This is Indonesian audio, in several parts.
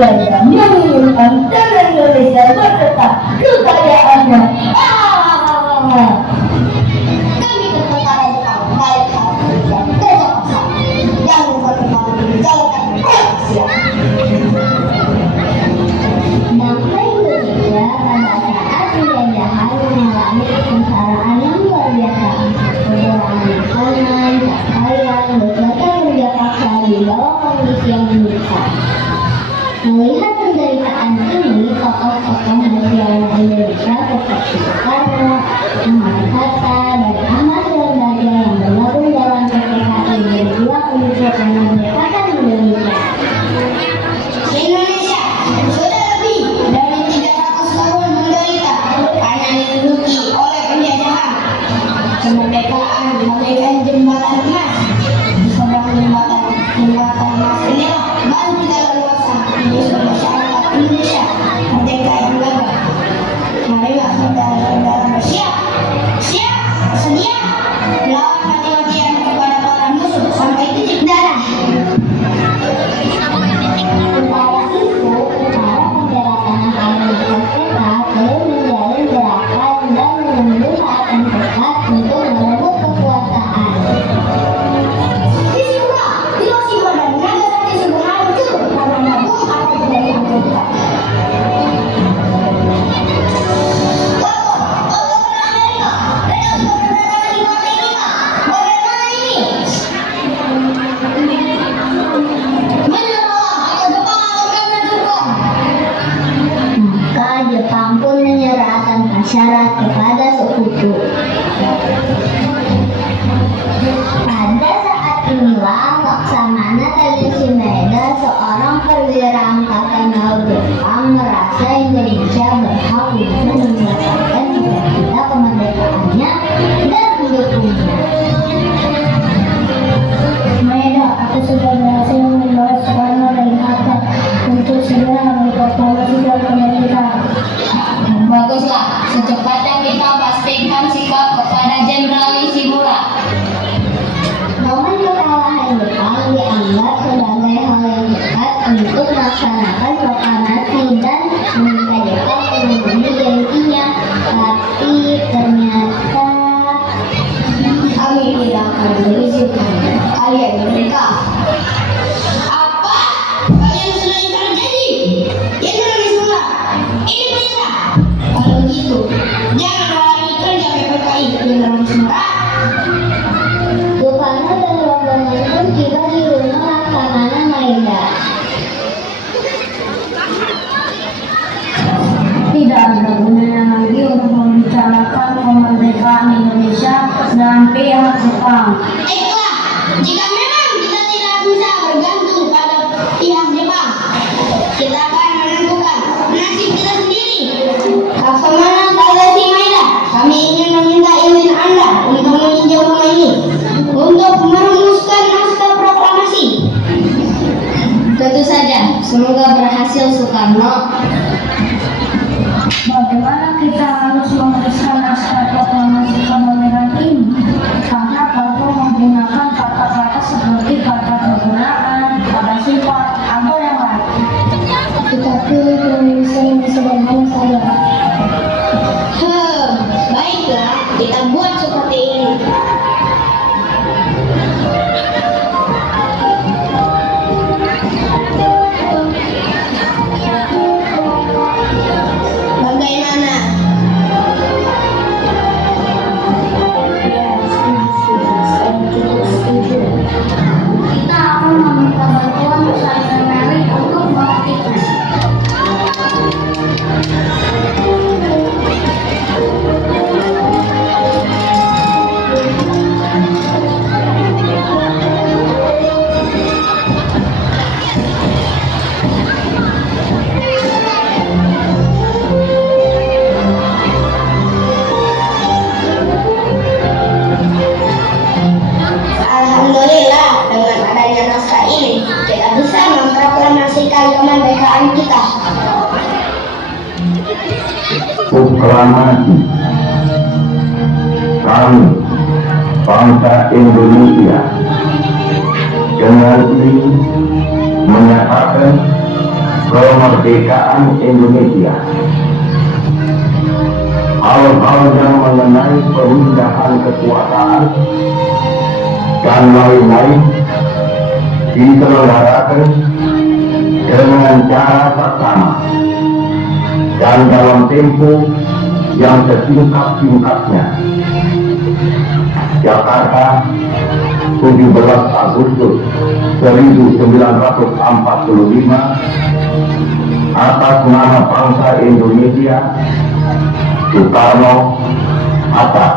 wilayah menginginkan tanah Indonesia merdeka kekayaannya. Kami tentara Jepang baik hati dan kerja paksa yang memperkenalkan menjalankan siap. Bangsa Indonesia pada saat penjajahan mengalami kesengsaraan yang luar biasa. Kekurangan makanan, pakaian, beserta kerja paksa di bawah kondisi yang menyiksa. Melihat penderitaan ini, tokoh-tokoh nasional Indonesia seperti Soekarno, Muhammad Hatta, dan Ahmad Yani yang bergabung dalam PKI berjuang untuk memerdekakan Indonesia. Indonesia sudah lebih dari 300 tahun menderita karena diduduki oleh penjajahan. Kemerdekaan bagaikan jembatan emas. Di seberang jembatan emas inilah baru kita leluasa menyusun masyarakat Indonesia merdeka yang gagah. Marilah saudara-saudara bersiap, bersedia melawan mati-matian kepada para musuh sampai titik darah. Sementara itu, tentara pembela tanah air Merdeka belum menjalin gerakan dan menunggu saat yang tepat untuk merebut kekuasaan. Hiroshima dan Nagasaki sudah hancur karena bom atom dari Amerika. Bagaimana ini? Menyerah atau Jepang akan menentukan. Maka Jepang pun menyerah tanpa syarat kepada sekutu. Pada saat inilah Laksamana Tadashi Maeda, seorang perwira angkatan laut Jepang, merasa Indonesia berhak untuk mendapatkan cita-cita kemerdekaannya dan mendukungnya. Maeda, aku sudah berhasil membawa Soekarno dan Hatta untuk segera memproklamasikan kemerdekaan. Baguslah, secepatnya kita pastikan sikap kepada Jenderal Nishimura. Momen kekalahan Jepang dianggap sebagai hal yang tepat untuk melaksanakan proklamasi dan meminta Jepang memenuhi janjinya. Tapi ternyata Kami tidak akan mengizinkan kalian merdeka. Apa? Kalian sudah ingkar janji? Jenderal Nishimura, ini perintah. Kalau begitu, jangan halangi kerja PPKI, Jenderal Nishimura. Soekarno dan rombongan pun tiba di rumah Laksamana Maeda. Tidak ada gunanya lagi untuk membicarakan kemerdekaan Indonesia dengan pihak Jepang. Baiklah, jika memang kita tidak bisa bergantung pada pihak Jepang, kita akan menentukan nasib kita sendiri. Laksamana Tadashi Maeda, kami ingin meminta izin Anda untuk meninjau rumah ini untuk merumuskan naskah proklamasi. Tentu saja, semoga berhasil Soekarno. Bagaimana kita harus menuliskan naskah proklamasi kemerdekaan ini? Karena perlu menggunakan kata-kata seperti kata kegunaan, kata sifat, atau yang lain. Kita pilih penulisan yang sederhana saja. Baiklah, kita buat seperti ini. Bagaimana? Kita akan meminta bantuan Saudara Mary untuk mengaktifkan. Alhamdulillah, dengan adanya naskah ini, kita bisa memproklamasikan kemerdekaan kita. Proklamasi kami bangsa Indonesia dengan ini menyatakan kemerdekaan Indonesia. Hal-hal yang mengenai pemindahan kekuasaan dan lain-lain diselenggarakan dengan cara bersama dan dalam tempo yang sesingkat-singkatnya. Jakarta, 17 Agustus 1945, atas nama bangsa Indonesia, Soekarno Hatta.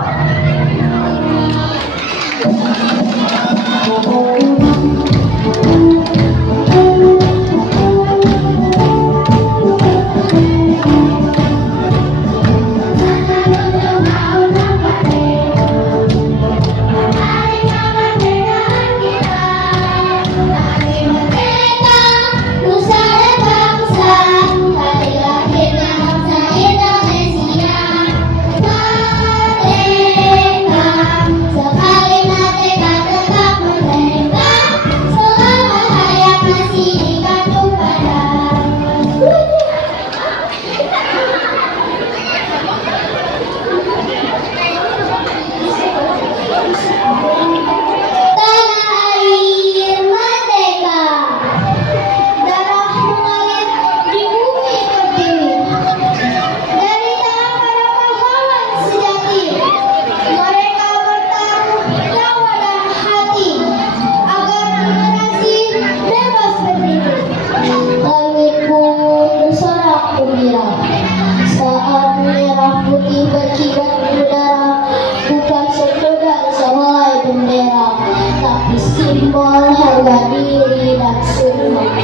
Simbol harga diri dan sumpah.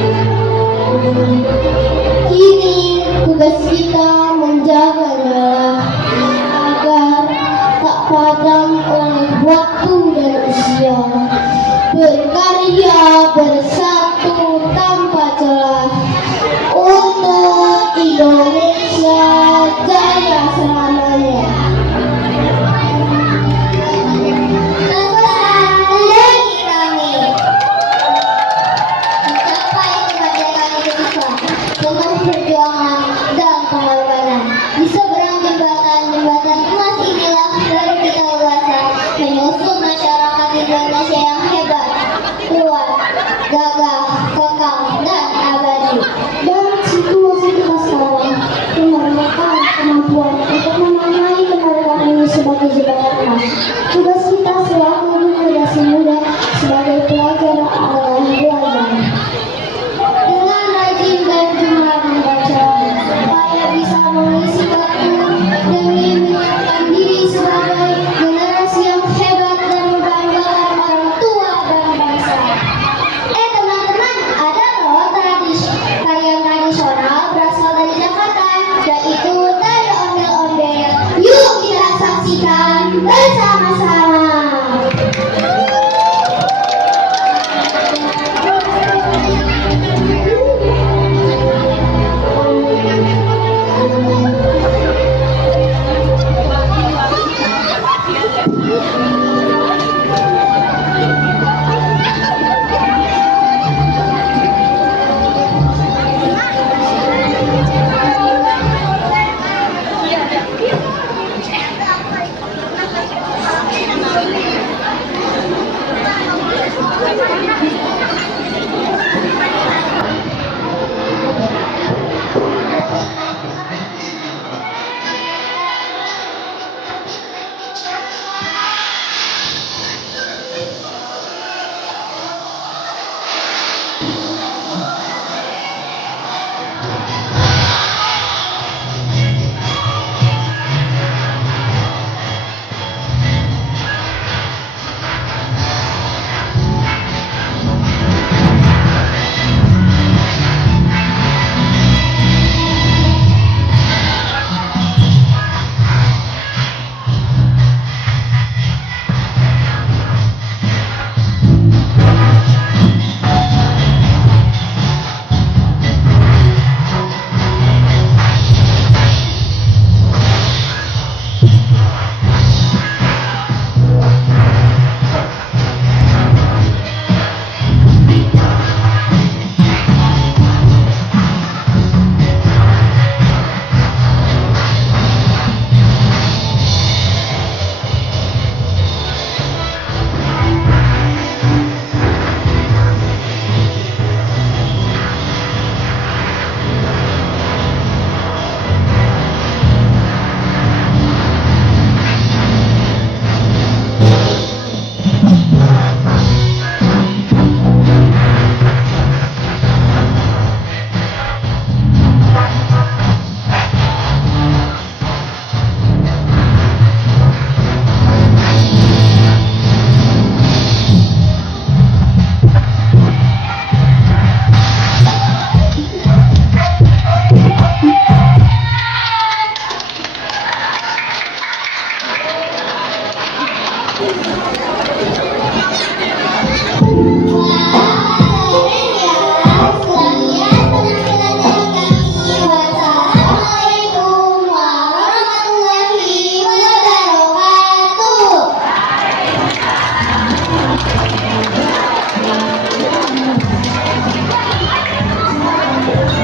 Kini tugas kita menjaganya agar tak padam oleh waktu dan usia. Berkarya bersatu tanpa celah untuk Indonesia jaya selamanya. Dengan perjuangan dan pengorbanan di seberang jembatan-jembatan emas inilah baru kita dewasa menyusun masyarakat Indonesia yang hebat, kuat, gagah, kekal, dan abadi. Dan situasi kita sekarang memerlukan kemampuan untuk memaknai kemerdekaan ini sebagai jembatan emas. Tugas kita selaku generasi muda sebagai pelajar adalah belajar Dengan rajin dan gemar membaca Wah,